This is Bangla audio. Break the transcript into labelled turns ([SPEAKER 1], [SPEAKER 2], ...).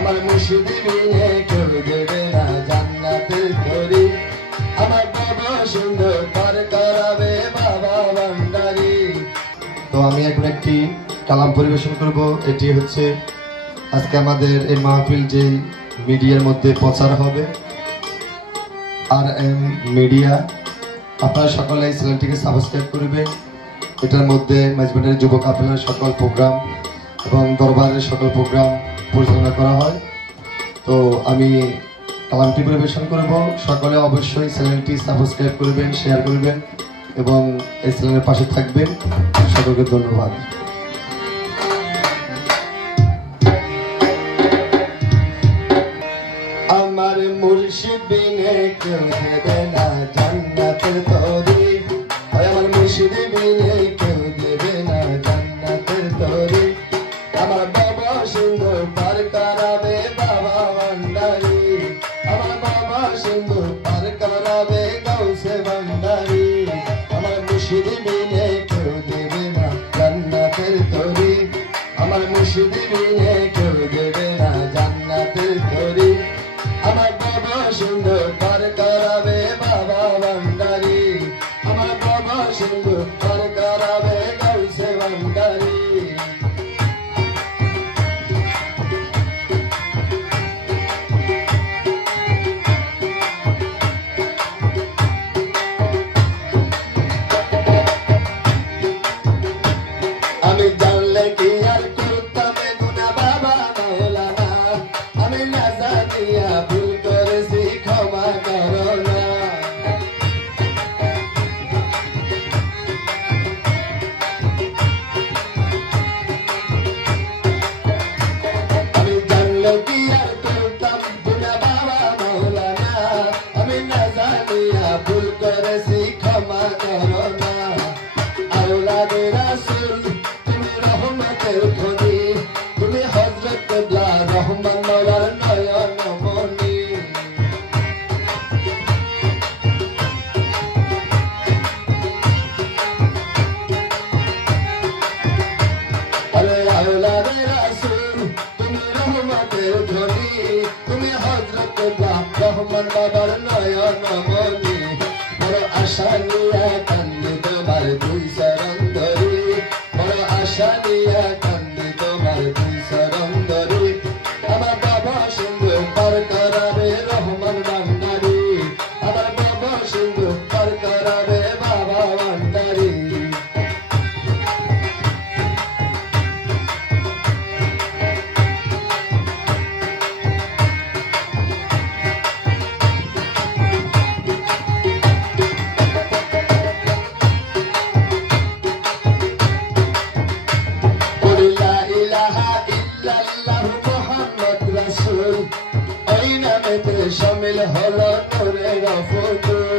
[SPEAKER 1] আমার কেউ দেবে না জান্নাতের তরি। আমার বাবা সুন্দর পার করাবে বাবা ভান্ডারি। তো আমি এখন একটি কালাম পরিবেশন করব। এটি হচ্ছে আজকে আমাদের এই মাহফিল যে মিডিয়ার মধ্যে প্রচার হবে। আর এম মিডিয়া, আপনারা সকলে এই চ্যানেলটিকে সাবস্ক্রাইব করবেন এটার মধ্যে ম্যানেজমেন্টের যুব কাপেলের সকল প্রোগ্রাম এবং দরবারের সকল প্রোগ্রাম পরিচালনা করা হয়। তো আমি কালামটি পরিবেশন করব। সকলে অবশ্যই চ্যানেলটি সাবস্ক্রাইব করবেন, শেয়ার করবেন এবং এই চ্যানেলের পাশে থাকবেন। সকলকে ধন্যবাদ। আমার কেউ দেবে না জান্নাতের তরি। আমার মুর্শিদ মুর্শিদ কেউ দেবে না জান্নাতের দেবে না জান্নাতের তরি। আমার বাবা সুন্দর পার করাবে বাবা ভান্ডারি। আমার বাবা সুন্দর খনি তুমি হজরত রহমান বাবার নয়ন মনি বড় আশা নিয়ে শামিল হলো নূরের ফুতুর